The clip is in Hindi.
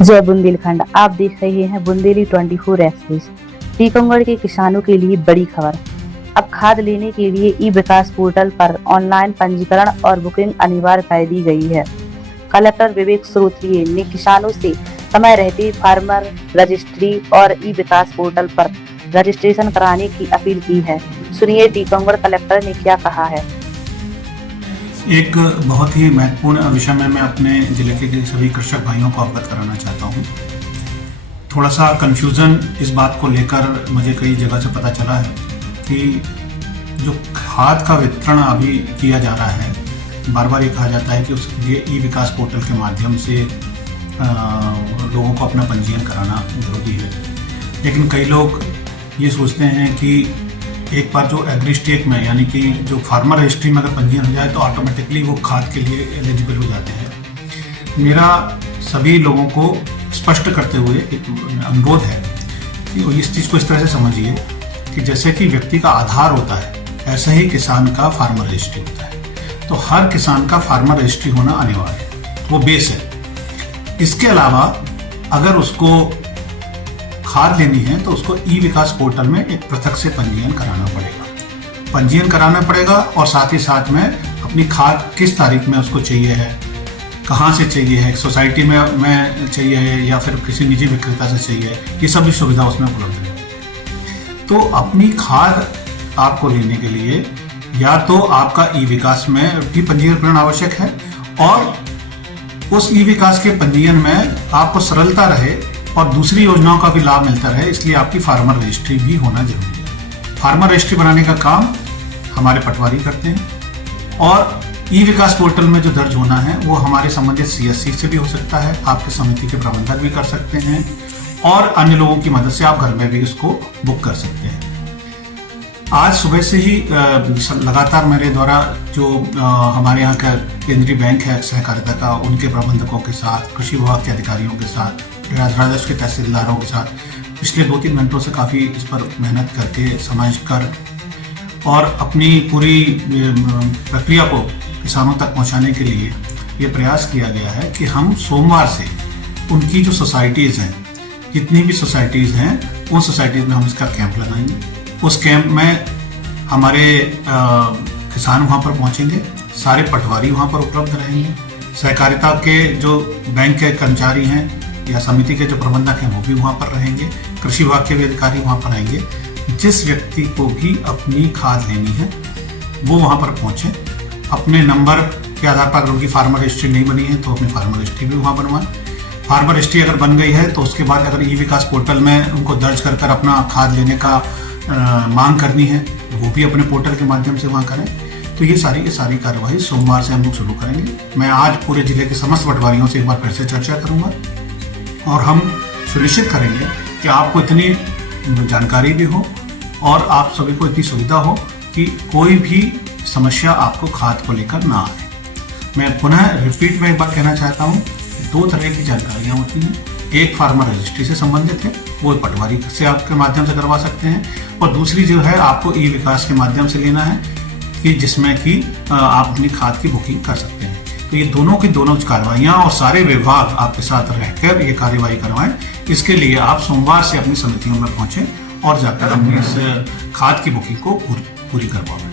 जय बुंदेलखंड। आप देख रहे हैं बुंदेली 24 एक्सप्रेस। टीकमगढ़ के किसानों के लिए बड़ी खबर। अब खाद लेने के लिए ई विकास पोर्टल पर ऑनलाइन पंजीकरण और बुकिंग अनिवार्य कर दी गई है। कलेक्टर विवेक श्रोत्रिय ने किसानों से समय रहते फार्मर रजिस्ट्री और ई विकास पोर्टल पर रजिस्ट्रेशन कराने की अपील की है। सुनिए टीकमगढ़ कलेक्टर ने क्या कहा है। एक बहुत ही महत्वपूर्ण विषय में मैं अपने जिले के सभी कृषक भाइयों को अवगत कराना चाहता हूँ। थोड़ा सा कंफ्यूजन इस बात को लेकर मुझे कई जगह से पता चला है कि जो खाद का वितरण अभी किया जा रहा है, बार बार ये कहा जाता है कि उसके लिए ई विकास पोर्टल के माध्यम से लोगों को अपना पंजीयन कराना जरूरी है। लेकिन कई लोग ये सोचते हैं कि एक बार जो एग्रीस्टेक में यानी कि जो फार्मर रजिस्ट्री में अगर पंजीयन हो जाए तो ऑटोमेटिकली वो खाद के लिए एलिजिबल हो जाते हैं। मेरा सभी लोगों को स्पष्ट करते हुए एक अनुरोध है कि इस चीज़ को इस तरह से समझिए कि जैसे कि व्यक्ति का आधार होता है, ऐसा ही किसान का फार्मर रजिस्ट्री होता है। तो हर किसान का फार्मर रजिस्ट्री होना अनिवार्य है, वो बेस है। इसके अलावा अगर उसको खाद लेनी है तो उसको ई विकास पोर्टल में एक पृथक से पंजीयन कराना पड़ेगा और साथ ही साथ में अपनी खाद किस तारीख में उसको चाहिए है, कहाँ से चाहिए है, सोसाइटी में चाहिए है या फिर किसी निजी विक्रेता से चाहिए, ये सभी सुविधा उसमें उपलब्ध है। तो अपनी खाद आपको लेने के लिए या तो आपका ई विकास में भी पंजीकरण आवश्यक है और उस ई विकास के पंजीयन में आपको सरलता रहे और दूसरी योजनाओं का भी लाभ मिलता रहे, इसलिए आपकी फार्मर रजिस्ट्री भी होना जरूरी है। फार्मर रजिस्ट्री बनाने का काम हमारे पटवारी करते हैं और ई विकास पोर्टल में जो दर्ज होना है वो हमारे संबंधित सीएससी से भी हो सकता है, आपके समिति के प्रबंधक भी कर सकते हैं और अन्य लोगों की मदद से आप घर में भी इसको बुक कर सकते हैं। आज सुबह से ही लगातार मेरे द्वारा जो हमारे यहाँ का केंद्रीय बैंक है सहकारिता का, उनके प्रबंधकों के साथ, कृषि विभाग के अधिकारियों के साथ, राजस्व के तहसीलदारों के साथ पिछले 2-3 घंटों से काफ़ी इस पर मेहनत करके समझ कर और अपनी पूरी प्रक्रिया को किसानों तक पहुंचाने के लिए ये प्रयास किया गया है कि हम सोमवार से उनकी जो सोसाइटीज़ हैं, जितनी भी सोसाइटीज़ हैं, उन सोसाइटीज़ में हम इसका कैंप लगाएंगे। उस कैंप में हमारे किसान वहाँ पर पहुँचेंगे, सारे पटवारी वहाँ पर उपलब्ध रहेंगे, सहकारिता के जो बैंक के कर्मचारी हैं या समिति के जो प्रबंधक हैं वो भी वहाँ पर रहेंगे, कृषि विभाग के भी अधिकारी वहाँ पर आएंगे। जिस व्यक्ति को भी अपनी खाद लेनी है वो वहाँ पर पहुँचे, अपने नंबर के आधार पर अगर उनकी फार्मर रजिस्ट्री नहीं बनी है तो अपनी फार्मर रजिस्ट्री भी वहाँ बनवाएं। फार्मर रजिस्ट्री अगर बन गई है तो उसके बाद अगर ई विकास पोर्टल में उनको दर्ज कर अपना खाद लेने का मांग करनी है वो भी अपने पोर्टल के माध्यम से वहाँ करें। तो ये सारी कार्यवाही सोमवार से हम लोग शुरू करेंगे। मैं आज पूरे जिले के समस्त पटवारियों से एक बार फिर से चर्चा करूँगा और हम सुनिश्चित करेंगे कि आपको इतनी जानकारी भी हो और आप सभी को इतनी सुविधा हो कि कोई भी समस्या आपको खाद को लेकर ना आए। मैं पुनः रिपीट में एक बार कहना चाहता हूँ, 2 तरह की जानकारियाँ होती हैं। एक फार्मर रजिस्ट्री से संबंधित है, वो पटवारी से आपके माध्यम से करवा सकते हैं, और दूसरी जो है आपको ई विकास के माध्यम से लेना है कि जिसमें कि आप अपनी खाद की बुकिंग कर सकते हैं। तो ये दोनों की दोनों कार्रवाइयाँ और सारे विभाग आपके साथ रहकर ये कार्यवाही करवाएं। इसके लिए आप सोमवार से अपनी समितियों में पहुंचें और जाकर अपनी इस खाद की बुकिंग को पूरी करवाएं।